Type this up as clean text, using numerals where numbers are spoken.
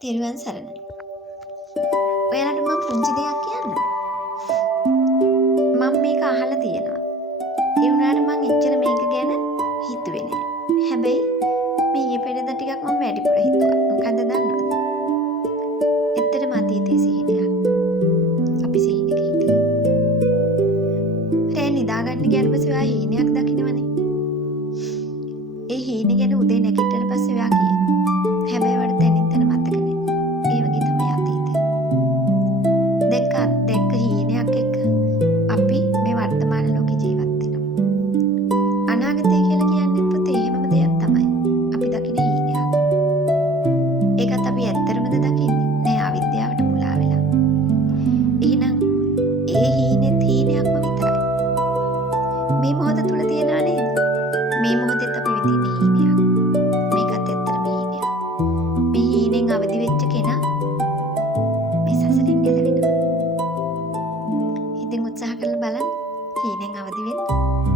තෙරුවන් සරණයි. ඔයාලට මම පුංචි දෙයක් කියන්නද? මම මේක අහලා තියෙනවා. ඒ වුණාට මම එච්චර මේක ගැන හිතුවේ නෑ. හැබැයි මේ ඊයේ පෙරේද ටිකක් මම වැඩිපුර හිතුවා. මොකද්ද දන්නවද? ඇත්තටම අතීතයේ සිහිනයක්. අපි සිහිනක හිටියේ. රෑ නිදාගන්න ගියන් පස්සේ ඔයා හීනයක් දකින්නවනේ. ඒ හීන ගැන උදේ නැගිටින්න පස්සේ ඔයා කියනවා. හැබැයි වඩ තැනින් තැන මතක නෑ. ඒ වගේ තමයි අතීතය. දැක්ක හීනයක් එක්ක අපි මේ වර්තමාන ලෝකේ ජීවත් වෙනවා. අනාගතය කියලා කියන්නේ පුතේ එහෙමම දෙයක් තමයි. අපි දකින හීනයක්. ඒකත් අපි ඇත්තරමද දකින්නේ? නෑ, අවිද්‍යාවට මුලා වෙලා. එහෙනම් ඒ හීනෙත් හීනයක්ම විතරයි. මේ මොහොත තුල තියනවා නේද? මේ මොහොතෙත් අපි විඳින්නේ හීනයක්. මේකත් ඇත්තටම හීනයක්. මේ හීනෙන් අවදි වෙච්ච කෙනා මේ සසරින් ගැලවෙනවා. ඉතින් උත්සාහ කරලා බලන්න හීනෙන් අවදි වෙන්න.